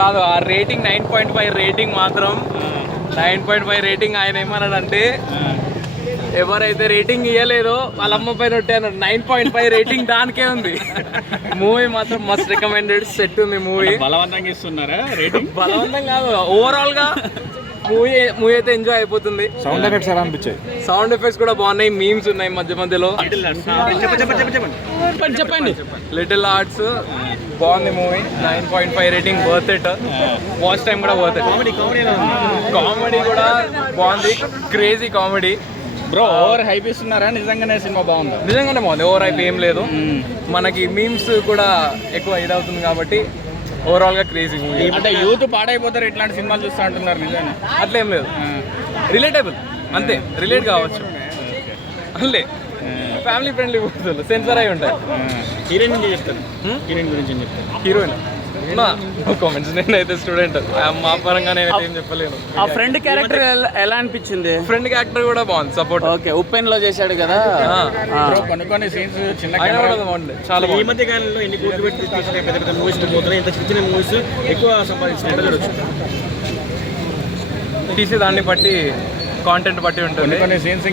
కాదు ఆ rating 9.5 rating మాత్రం 9.5 రేటింగ్. ఆయన ఏమన్నాడంటే ఎవరైతే రేటింగ్ ఇవ్వలేదో వాళ్ళ అమ్మ పైన అన్నాడు. 9.5 రేటింగ్ దానికే ఉంది. మూవీ మాత్రం మస్ట్ రికమెండెడ్. సెట్ ఉంది మూవీ. బలవంతంగా ఇస్తున్నారా రేటింగ్? బలవంతం కాదు, ఓవరాల్ గా మూవీ అయితే ఎంజాయ్ అయిపోతుంది. సౌండ్ ఎఫెక్ట్స్ ఎలా అనిపించాయి? సౌండ్ ఎఫెక్ట్స్ కూడా బాగున్నాయి, మీమ్స్ ఉన్నాయి మధ్య మధ్యలో. చెప్పండి. లిటిల్ ఆర్ట్స్ బాగుంది movie. 9.5 rating, worth it. Watch time కూడా వర్త్ ఇట్. కామెడీ కూడా బాగుంది, crazy comedy. Bro over hype ఇస్తున్నారా? నిజంగానే సినిమా బాగుందా? నిజంగానే బాగుంది, ఓవర్ హైప్ ఏం లేదు. మనకి మీమ్స్ కూడా ఎక్కువ ఇదవుతుంది కాబట్టి ఓవరాల్ గా క్రేజీ మూవీ. అంటే యూత్ పాడైపోతారు ఇట్లాంటి సినిమాలు చూస్తా అంటున్నారు, నిజంగా అట్లేం లేదు, రిలేటబుల్ అంతే, రిలేట్ కావచ్చు అల్లే. ఫ్యామిలీ ఫ్రెండ్లీ కూర్చోలు సెన్సర్ అయి ఉంటాయి. హీరోయిన్ గురించి చెప్తాను. హీరోయిన్ గురించి ఏం చెప్తాను? హీరోయిన్ కామెంట్స్, నేనైతే స్టూడెంట్, మా పరంగా నేనైతే ఏం చెప్పలేను. ఆ ఫ్రెండ్ క్యారెక్టర్ ఎలా అనిపించింది? ఫ్రెండ్ క్యారెక్టర్ కూడా బాగుంది, సపోర్ట్. ఓకే, ఉప్పెన్ లో చేశాడు కదా. కొన్ని సీన్స్ చిన్న బాగుంది, చాలా ఈ మధ్య కాలంలో ఎన్ని కోట్లు పెట్టి తీసిన పెద్ద పెద్ద మూవీస్ పోతున్నాయి, ఇంత చిన్న చిన్న మూవీస్ ఎక్కువ సంపాదించిన తీసే దాన్ని బట్టి, కాంటెంట్ బట్టి ఉంటుంది. కొన్ని సీన్స్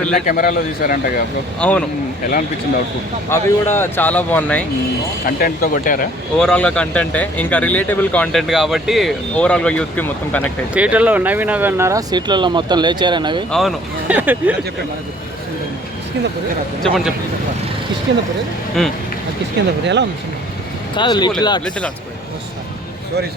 చిన్న కెమెరాలో తీసారంట కదా బ్రో. అవును, ఎలా అనిపించింది అవుట్పుట్? అవి కూడా చాలా బాగున్నాయి. కంటెంట్ తో కొట్టారా? ఓవరాల్ గా కంటెంటే, ఇంకా రిలేటబుల్ కాంటెంట్ కాబట్టి ఓవరాల్ గా యూత్ కి మొత్తం కనెక్ట్ అయ్యింది. థియేటర్లో నవ్వి నవ్వి అన్నారా? సీట్లలో మొత్తం లేచారా నవ్వి? అవును. చెప్పండి చెప్పండి. కిష్కిందపురి ఎలా ఉంది? కాదు, లిటిల్ లిటిల్ ఆర్ట్స్. సారీ